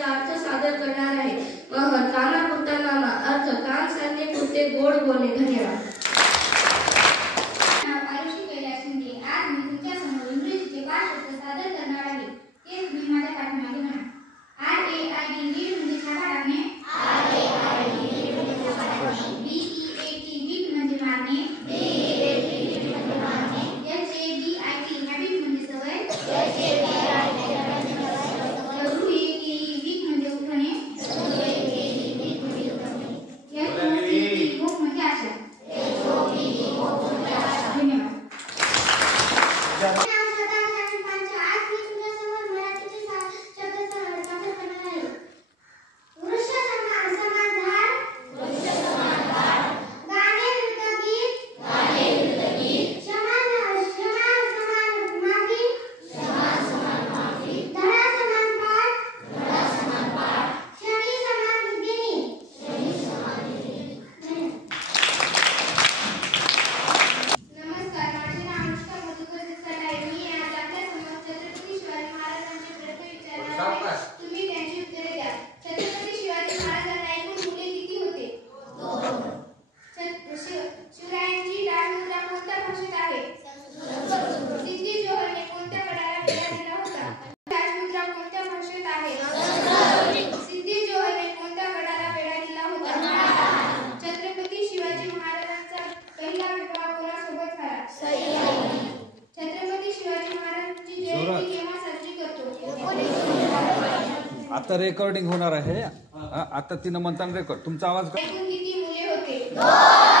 समस्येचा अर्थ सादर करणार आहे। महन काना पुरता नामा अर्थ कान सांगणे पुरते गोड बोलणे। धन्यवाद। आयुषी कैलास शिंदे। आज मी तुमच्या समोर इंग्रजीचे 5 शब्द सादर करणार आहे। ते तुम्ही माझ्या पाठीमागे म्हणा। RAID रीड म्हणजे छापा टाकणे। BEAT बीट म्हणजे मारणे। HABIT हॅबिट म्हणजे सवय। WOOK वीक म्हणजे उठणे। HOPE होप म्हणजे आशा। धन्यवाद। तुम्ही त्यांची उत्तरे द्या। छत्रपती शिवाजी महाराजांना एकूण मुले किती होते? 2। शिवरायांची राजमुद्रा कोणत्या भाषेत आहे? सिद्धी जोहरने कोणत्या गडाला वेढा दिला होता? राजमुद्रा कोणत्या भाषेत आहे? सिद्धी जोहरने कोणत्या गडाला वेढा दिला होता? छत्रपती शिवाजी महाराजांचा पहिला विवाह कोणासोबत झाला? छत्रपती शिवाजी महाराजांची जयंती केव्हा साजरी करतो? आता रेकॉर्डिंग होणार आहे। आता तिनं म्हणताना रेकॉर्ड तुमचा आवाज किती मुले होते? 2।